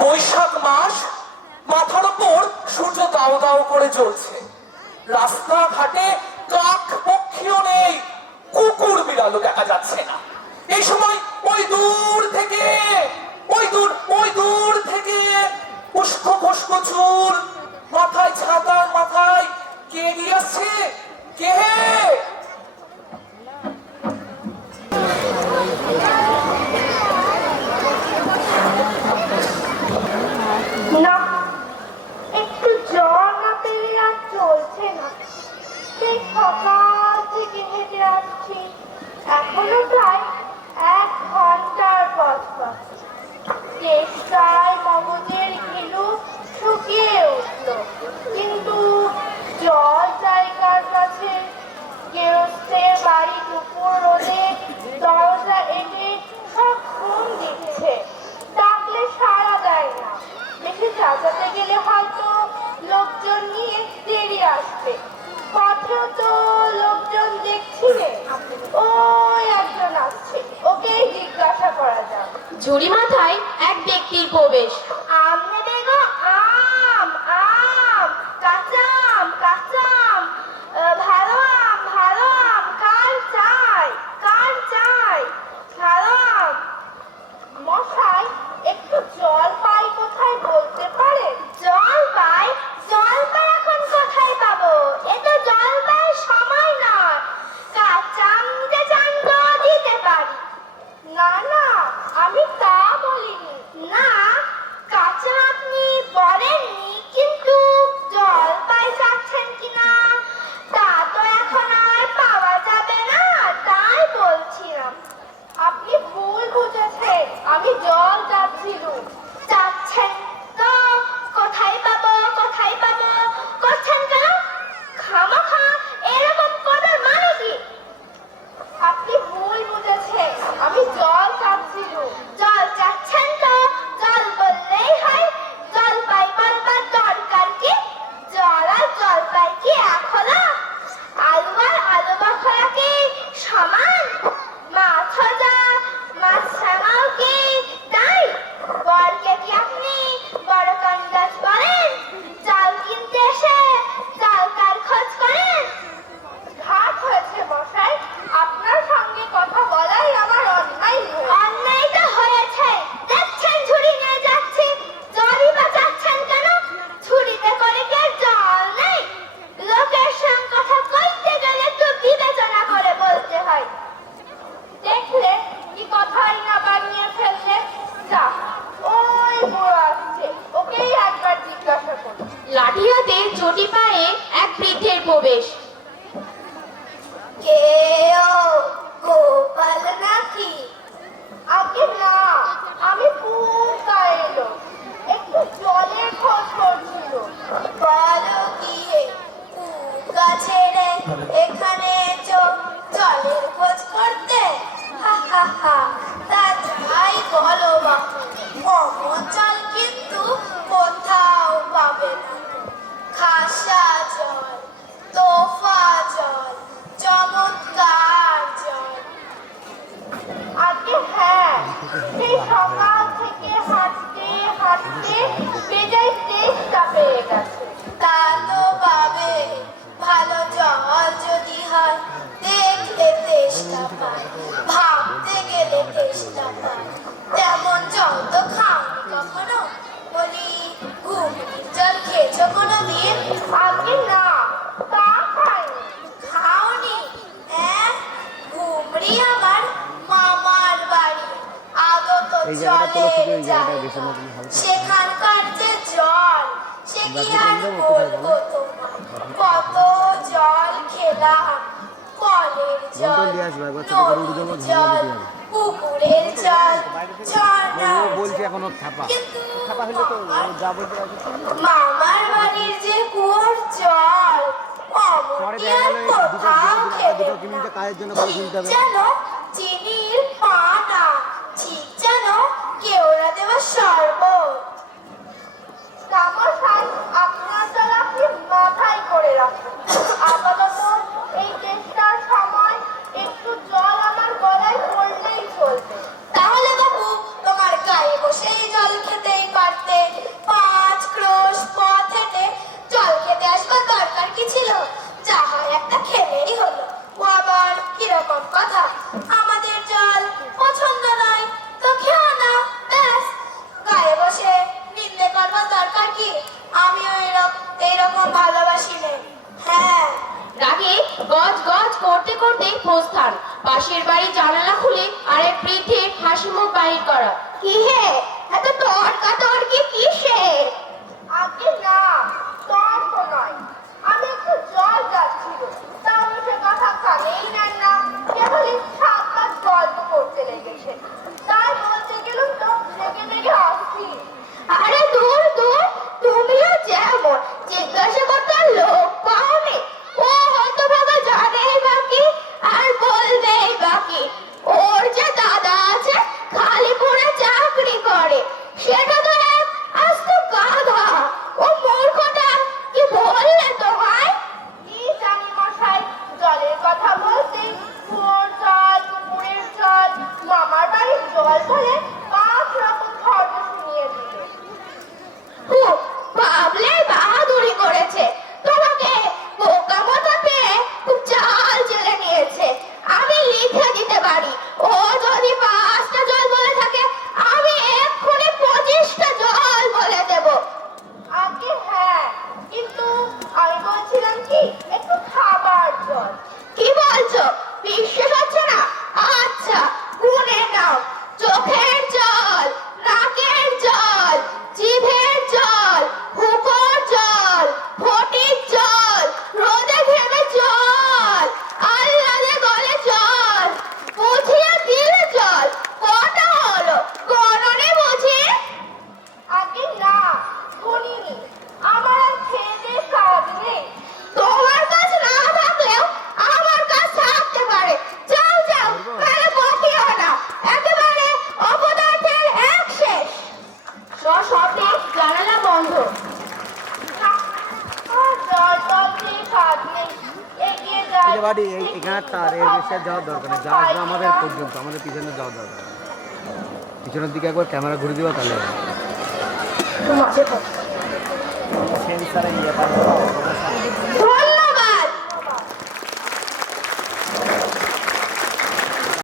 বৈশাখ মাস, মাথার উপর সূর্য দাও দাও করে জ্বলছে, রাস্তাঘাটে কাক পক্ষীও নেই, কুকুর বিড়ালও দেখা যাচ্ছে না। এই সময় ওই দূর থেকে উস্কো খুস্কো চুল, মাথায় ছাতার মাথায় কে এগিয়ে আসছে? কে? না, একটু জল না পেলে আর চলছে না। সেই সকাল থেকে হেঁটে আসছি, এখনো প্রায় 1 ঘন্টার পথ বাকি। চেষ্টায় মগজের ঘিলু শুকিয়ে উঠল, কিন্তু জল জায়গার কাছে। গৃহস্থের বাড়ি দুপুর রোদে দরজা এঁটে সব ঘুম দিচ্ছে, ডাকলে সাড়া দেয় না। দেখে চাচাতে গেলে হয়তো লোকজন নিয়ে দেরি আসবে, পথেও তো লোকজন দেখছি রে। ওই একজন আসছে, ওকেই জিজ্ঞাসা করা যাক। ঝুড়ি মাথায় এক ব্যক্তির প্রবেশ। আম নেবে গো? আম, আম, কাঁচা আম, কাঁচা আম, ভালো আম, ভালো আম, কার চাই, কার চাই, ভালো আম। মশাই, একটু জল পাই কোথায় বলতে পারে? জল পাই? জল পাই এখন কোথায় পাবো? এ তো জল পাই সময় নয়। কাঁচা আম নিতে চান তো দিতে পারি। না না, আমি তা বলিনি। না, কাঁচা আপনি বলেননি, কিন্তু জল পাই চাচ্ছেন কিনা তা তো এখন আর পাওয়া যাবে না, তাই বলছিলাম। আপনি ভুল বুঝেছেন, আমি জল চাচ্ছিলুম। চাচ্ছেন তো কোথায় পাবো, কোথায় পাবো করছেন কেন? খামাখা এরকম করার মানে কি? আপনি ভুল বুঝেছেন, আমি জল চাচ্ছিলুম। জল চাচ্ছেন তো জল বললেই হয়। জল পাই বলবার দরকার কি? জল আর জল পাই কি এক হলো? আলু আর আলু বখরা কি সমান? মাছ ভাজা মাছ ছানাও কি তাই? বরকে কি আপনি বড় কন্দাজ বলেন? চাল কিনতে এসে চালকার খোঁজ করেন? ঘাট হয়েছে মশাই, আপনার সঙ্গে কথা বলাই আমার অন্যায়। অন্যায় তো হয়েছে, দেখছেন ঝুড়ি নিয়ে যাচ্ছি, জলই বা যাচ্ছেন কেন? ঝুড়িতে করে কি আর জল নেই? লোকের সঙ্গে কথা কইতে গেলে তো বিবেচনা করে বলতে হয়। দেখলে কি কথাই না বানিয়ে ফেললে। যা, ওই বুড়ো আসছে, ওকেই একবার জিজ্ঞাসা করো। লাঠি হাতে চটি পায়ে এক বৃদ্ধের প্রবেশ। কে ও, গোপাল নাকি? আগে না, আমি পুকা এলো, একটু জলের খোঁজ করছিল। বলো গিয়ে, পুকা ছেড়ে এখানে এসো জলের খোঁজ করতে? হা হা হা, তা যাই বলো বাপু, অমন জল কিন্তু কোথাও পাবে না। খাসা জল, তোফা জল, চমৎকার জল। আগে হ্যাঁ, সেই সকাল থেকে হাঁটতে হাঁটতে বেজায় তেষ্টা পেয়ে গেছে। তা তো পাবে, ভালো জল যদি হয় দেখলে তেষ্টা পায়, ভাবতে গেলে তেষ্টা পায়। তেমন জল তো খাওনি কখনো? বলি, ঘুমনির জল খেয়েছো কোনোদিন? আগে না, তা খাইনি। খাওনি? ঘুমরি আমার মামার বাড়ি, আগত জলের জায়গা। সেখানকার যে জল, সে কি আর বলবো তোমায়। কত জল খেলাম, কলের জল, নদীর জল, পুকুরের জল, ঝর্ণার জল। কিন্তু মামার বাড়ির যে কুয়োর জল, অমন কি আর কোথাও খেতে না। ঠিক যেন চিনির পানা, ঠিক যেন কেওড়া দেওয়া শরবত। তামশাই, আপনার জল আপনি মাথায় করে রাখুন। আপাতত এই চেষ্টার সময় একটু জল আমার গলায় পড়লেই চলবে। তাহলে বাবু, তোমার গায়ে বসেই জল খেতেই পারতে। যে বাড়ি এখানে তার এর বেশি যাওয়ার দরকার নেই, যা আসবে আমাদের পর্যন্ত, আমাদের পিছনে যাওয়ার দরকার নেই। পিছনের দিকে একবার ক্যামেরা ঘুরে দিবা তাহলে মাঝে থাক। সেন্সারে ইয়ে পাবো। ধর